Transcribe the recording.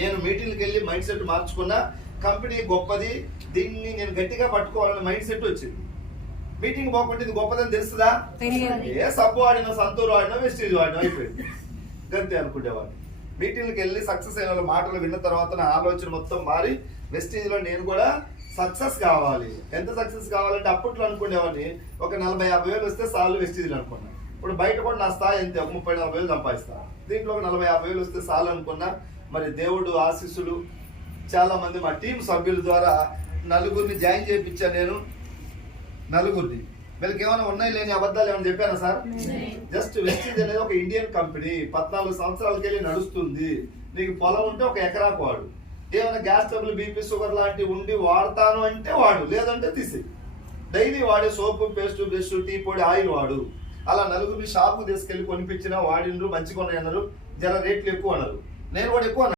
నేను మీటింగ్కి వెళ్ళి మైండ్ సెట్ మార్చుకున్నా. కంపెనీ గొప్పది, దీన్ని నేను గట్టిగా పట్టుకోవాలనే మైండ్ సెట్ వచ్చింది. మీటింగ్ పోకుంటే ఇది గొప్పదని తెలుస్తుందా? ఏ సబ్బు వాడినా, సంతూరు వాడినా, వెస్టీజ్ వాడినా అయిపోయింది. గంతే అనుకునేవాడిని. మీటింగ్కి వెళ్ళి సక్సెస్ అయిన వాళ్ళ మాటలు విన్న తర్వాత నా ఆలోచన మొత్తం మారి వెస్టీజ్లో నేను కూడా సక్సెస్ కావాలి. ఎంత సక్సెస్ కావాలంటే అప్పట్లో అనుకునేవాడిని ఒక 40-50 వేలు వస్తే చాలు వెస్టీజ్లో అనుకున్నా. ఇప్పుడు బయట కూడా నా స్థాయి అంతే, ఒక 30-40 వేలు సంపాదిస్తా. దీంట్లో ఒక 40-50 వేలు వస్తే చాలు అనుకున్నా. మరి దేవుడు ఆశీస్సులు, చాలా మంది మా టీం సభ్యుల ద్వారా 4 జాయిన్ చేయించాను నేను. 4 వీళ్ళకి ఏమైనా ఉన్నాయి లేని అబద్ధాలు ఏమైనా చెప్పానా సార్? జస్ట్ వెస్టీజ్ అనేది ఒక ఇండియన్ కంపెనీ, 14 సంవత్సరాలకి వెళ్ళి నడుస్తుంది. నీకు పొలం ఉంటే ఒక ఎకరాకు వాడు. ఏమైనా గ్యాస్ ట్రబుల్, బీపీ, షుగర్ లాంటివి ఉండి వాడతాను అంటే వాడు, లేదంటే తీసి. డైలీ వాడే సోపు, పేస్ట్, బ్రష్, టీ పొడి, ఆయిల్ వాడు. అలా 4 షాపుకు తీసుకెళ్లి కొనిపించినా వాడిండ్రు, మంచిగా ఉన్నాయన్నారు. జర రేట్లు ఎక్కువ అన్నారు. నేను కూడా ఎక్కువ